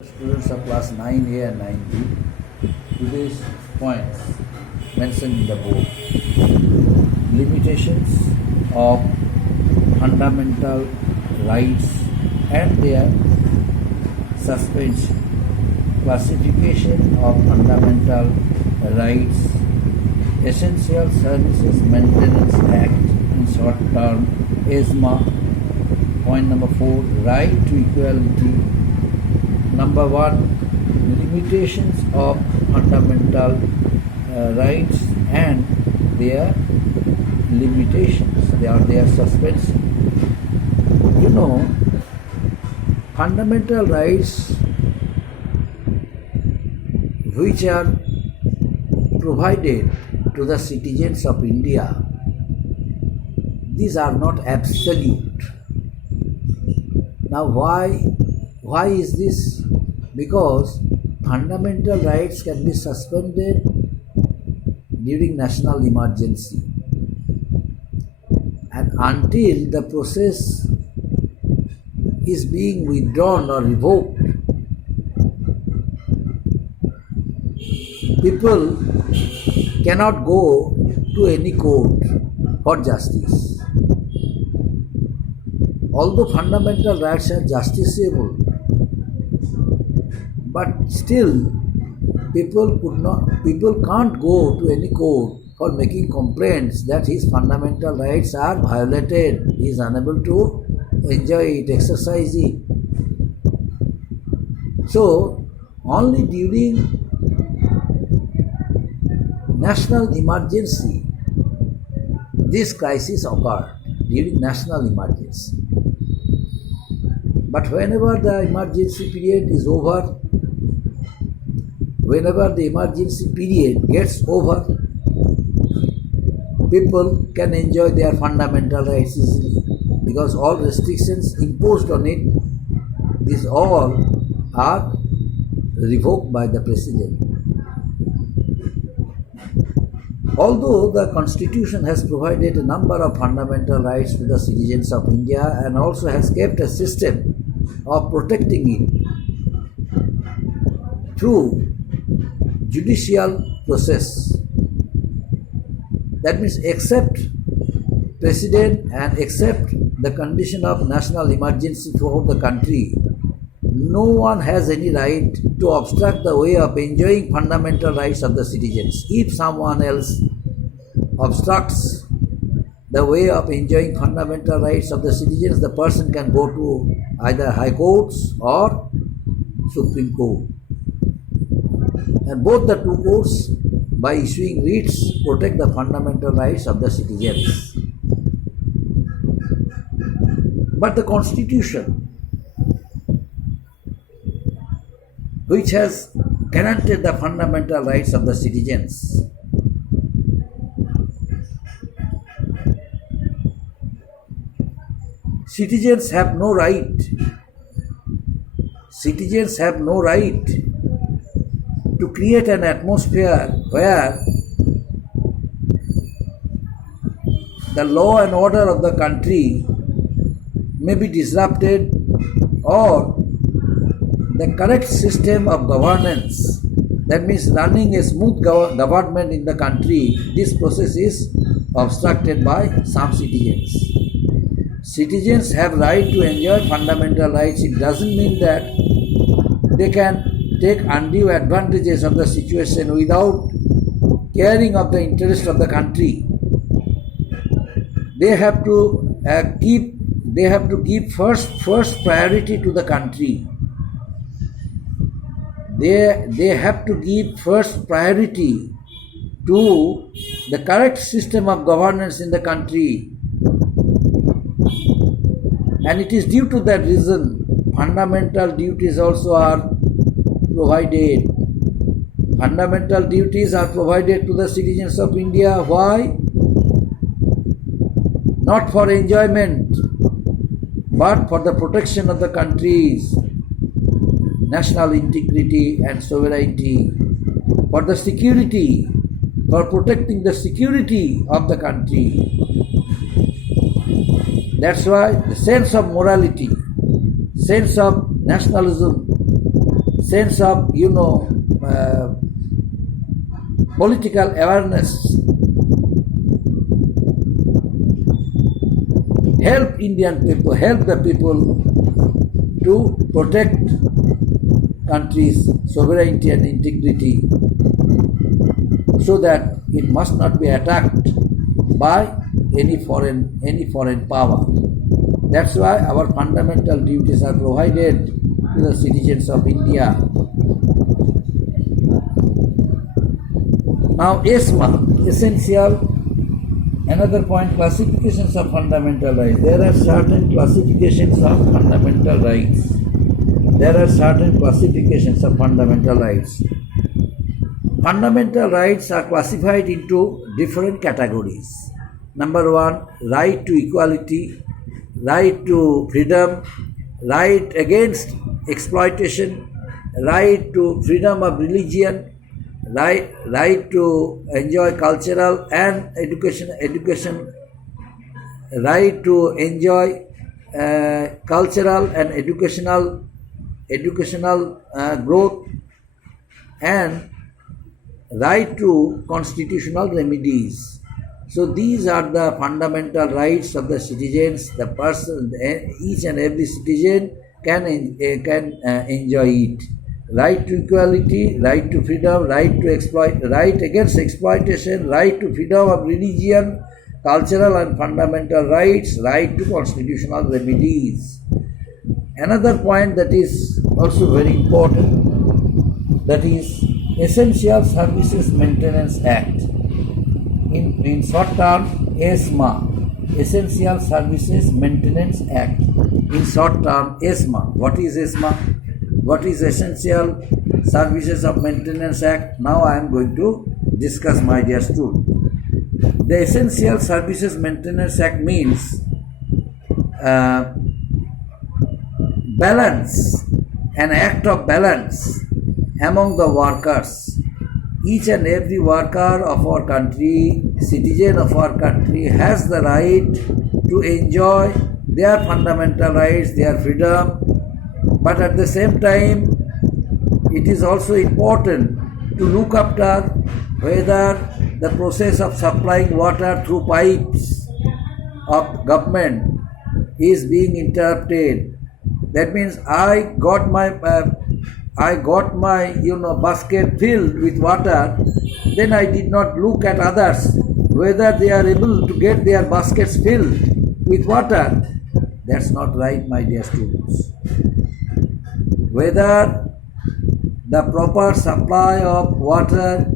Students of class 9A and 9B, today's points mentioned in the board. Limitations of fundamental rights and their suspension. Classification of fundamental rights. Essential Services Maintenance Act in short term, ESMA. Point number 4, right to equality. Number 1, limitations of fundamental rights and their limitations, their suspension. You know, fundamental rights which are provided to the citizens of India, these are not absolute. Now why is this? Because fundamental rights can be suspended during national emergency, and until the process is being withdrawn or revoked, people cannot go to any court for justice. Although fundamental rights are justiciable, but still people can't go to any court for making complaints that his fundamental rights are violated. He is unable to enjoy it, exercise it. So only during national emergency this crisis occurred, during national emergency. But whenever the emergency period is over, whenever the emergency period gets over, people can enjoy their fundamental rights easily, because all restrictions imposed on it, these all are revoked by the President. Although the Constitution has provided a number of fundamental rights to the citizens of India and also has kept a system of protecting it through judicial process, that means except President and except the condition of national emergency throughout the country, no one has any right to obstruct the way of enjoying fundamental rights of the citizens. If someone else obstructs the way of enjoying fundamental rights of the citizens, the person can go to either high courts or Supreme Court. And both the two courts, by issuing writs, protect the fundamental rights of the citizens. But the Constitution, which has guaranteed the fundamental rights of the citizens, citizens have no right to create an atmosphere where the law and order of the country may be disrupted, or the correct system of governance, that means running a smooth government in the country, this process is obstructed by some citizens. Citizens have right to enjoy fundamental rights. It doesn't mean that they can take undue advantages of the situation without caring of the interest of the country. They have to give first priority to the country. They have to give first priority to the correct system of governance in the country. And it is due to that reason fundamental duties also are provided. Fundamental duties are provided to the citizens of India. Why? Not for enjoyment, but for the protection of the country's national integrity and sovereignty, for the security, for protecting the security of the country. That's why the sense of morality, sense of nationalism sense of, political awareness. Help Indian people, help the people to protect country's sovereignty and integrity so that it must not be attacked by any foreign power. That's why our fundamental duties are provided to the citizens of India. Now, ESMA, essential. Another point, classifications of fundamental rights. There are certain classifications of fundamental rights. There are certain classifications of fundamental rights. Fundamental rights are classified into different categories. Number one, right to equality, right to freedom, right against exploitation, right to freedom of religion, right to enjoy cultural and education, right to enjoy cultural and educational growth, and right to constitutional remedies. So these are the fundamental rights of the citizens. The person, each and every citizen can enjoy it. Right to equality, right to freedom, right against exploitation, right to freedom of religion, cultural and fundamental rights, right to constitutional remedies. Another point that is also very important, that is Essential Services Maintenance Act. In short term, ESMA, Essential Services Maintenance Act. In short term, ESMA. What is ESMA? What is Essential Services of Maintenance Act? Now I am going to discuss, my dear student. The Essential Services Maintenance Act means balance, an act of balance among the workers. Each and every worker of our country, citizen of our country, has the right to enjoy their fundamental rights, their freedom. But at the same time, it is also important to look after whether the process of supplying water through pipes of government is being interrupted. That means I got my basket filled with water, then I did not look at others whether they are able to get their baskets filled with water. That's not right, my dear students. Whether the proper supply of water,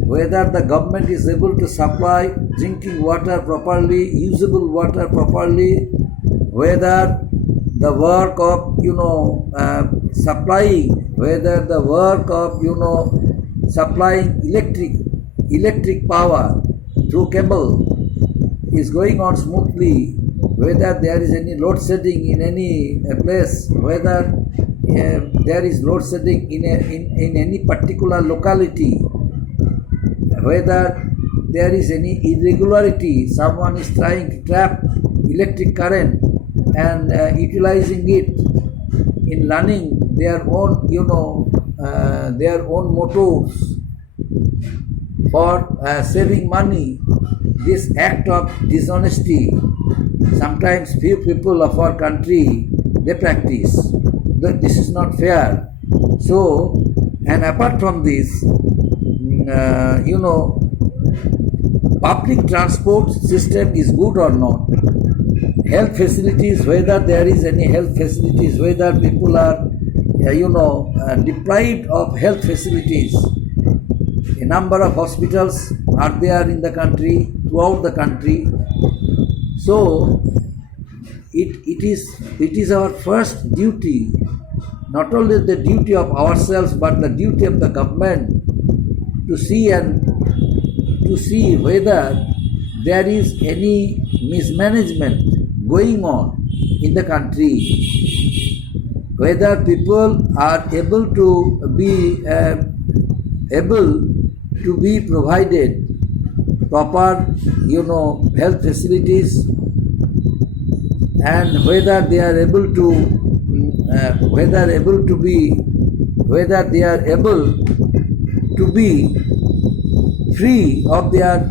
whether the government is able to supply drinking water properly, usable water properly, whether the work of supplying, whether the work of supplying electric power through cable is going on smoothly, whether there is any load shedding in any place, whether there is load shedding in any particular locality, whether there is any irregularity, someone is trying to trap electric current and utilizing it in running their own motors for saving money. This act of dishonesty, sometimes few people of our country, they practice. This is not fair. So, and apart from this, public transport system is good or not. Health facilities, whether there is any health facilities, whether people are, deprived of health facilities. A number of hospitals are there in the country, throughout the country. So, it is our first duty, not only the duty of ourselves, but the duty of the government to see whether there is any mismanagement going on in the country, whether people are able to be provided proper health facilities, and whether they are able to be whether they are able to be free of their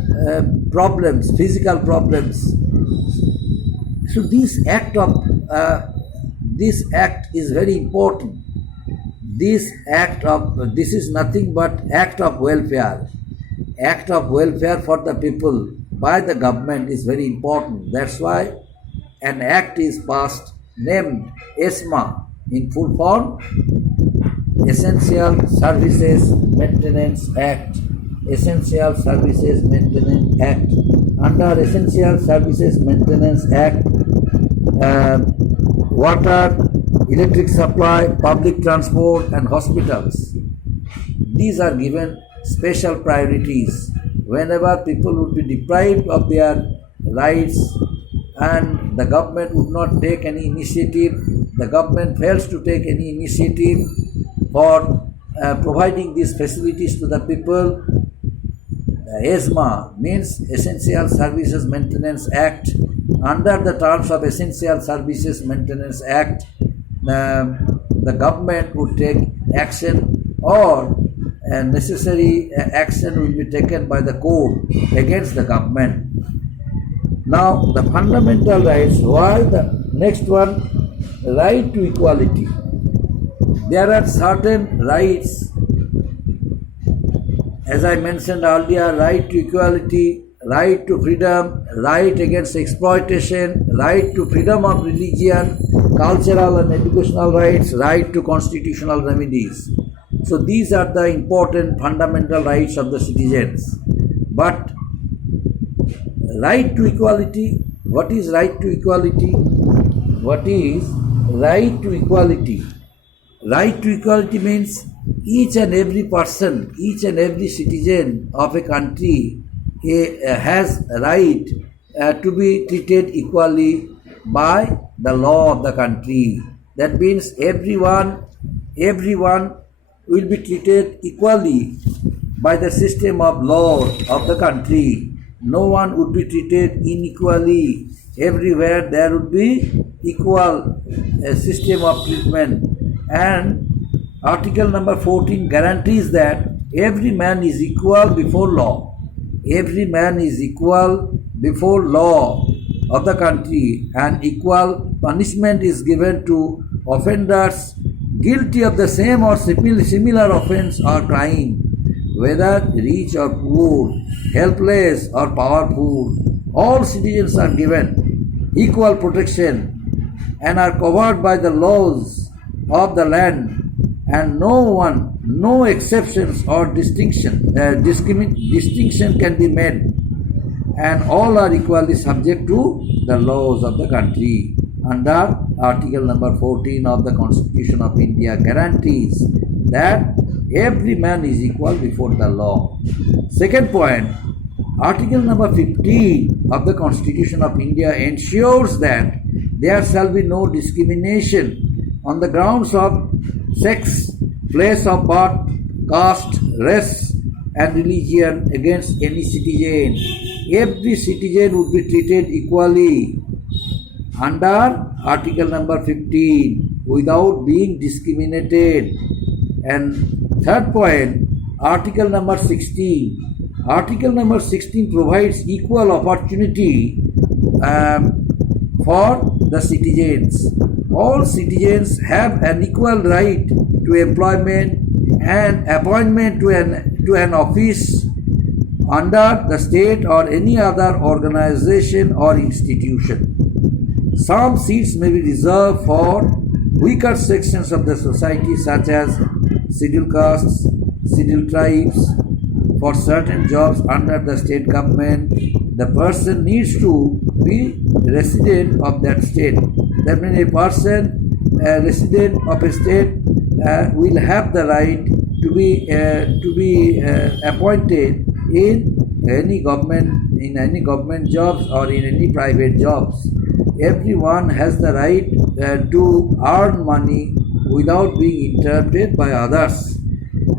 problems, physical problems. So this act is very important. This is nothing but act of welfare. Act of welfare for the people by the government is very important. That's why an act is passed named ESMA, in full form Essential Services Maintenance Act. Essential Services Maintenance Act. Under Essential Services Maintenance Act, water, electric supply, public transport and hospitals, these are given special priorities. Whenever people would be deprived of their rights and the government would not take any initiative, the government fails to take any initiative for providing these facilities to the people, ESMA means Essential Services Maintenance Act. Under the terms of Essential Services Maintenance Act, the government would take action, or necessary action will be taken by the court against the government. Now the fundamental rights, why the next one, right to equality. There are certain rights, as I mentioned earlier, right to equality, right to freedom, right against exploitation, right to freedom of religion, cultural and educational rights, right to constitutional remedies. So these are the important fundamental rights of the citizens. But right to equality, what is right to equality? What is right to equality? Right to equality means each and every person, each and every citizen of a country has a right to be treated equally by the law of the country. That means everyone will be treated equally by the system of law of the country. No one would be treated unequally. Everywhere there would be equal system of treatment. And Article number 14 guarantees that every man is equal before law. Every man is equal before law of the country, and equal punishment is given to offenders guilty of the same or similar offense or crime, whether rich or poor, helpless or powerful. All citizens are given equal protection and are covered by the laws of the land, and no exceptions or distinction can be made, and all are equally subject to the laws of the country. Under Article number 14 of the Constitution of India guarantees that every man is equal before the law. Second point, Article number 15 of the Constitution of India ensures that there shall be no discrimination on the grounds of sex, place of birth, caste, race and religion against any citizen. Every citizen would be treated equally under Article number 15 without being discriminated. And third point, Article number 16. Article number 16 provides equal opportunity for the citizens. All citizens have an equal right to employment and appointment to an office under the state or any other organization or institution. Some seats may be reserved for weaker sections of the society, such as scheduled castes, scheduled tribes. For certain jobs under the state government, the person needs to be resident of that state. That means a person, a resident of a state, will have the right to be appointed in any government jobs or in any private jobs. Everyone has the right to earn money without being interrupted by others.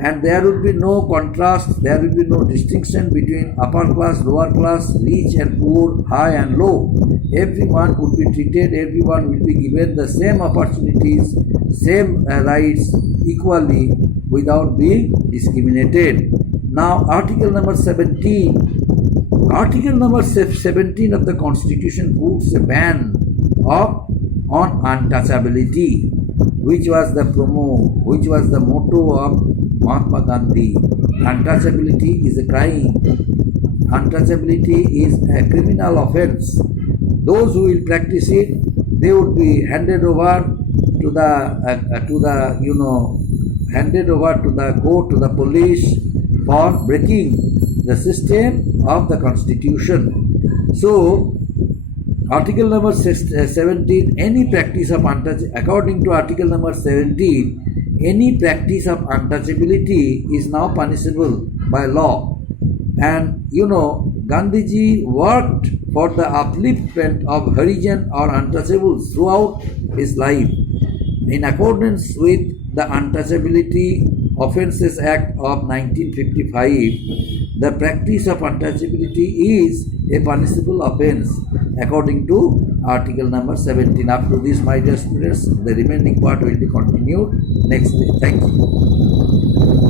And there will be no contrast, there will be no distinction between upper class, lower class, rich and poor, high and low. Everyone would be treated, everyone will be given the same opportunities, same rights equally without being discriminated. Now, Article number 17. Article number 17 of the Constitution puts a ban on untouchability, which was the motto of Mahatma Gandhi. Untouchability is a crime. Untouchability is a criminal offense. Those who will practice it, they would be handed over to the court, to the police for breaking the system of the Constitution. So, Article number 17, any practice of according to Article number 17, any practice of untouchability is now punishable by law. And Gandhiji worked for the upliftment of Harijan or untouchables throughout his life. In accordance with the Untouchability Offences Act of 1955, the practice of untouchability is a punishable offence according to Article number 17. Up to this, my dear students, the remaining part will be continued next day. Thank you.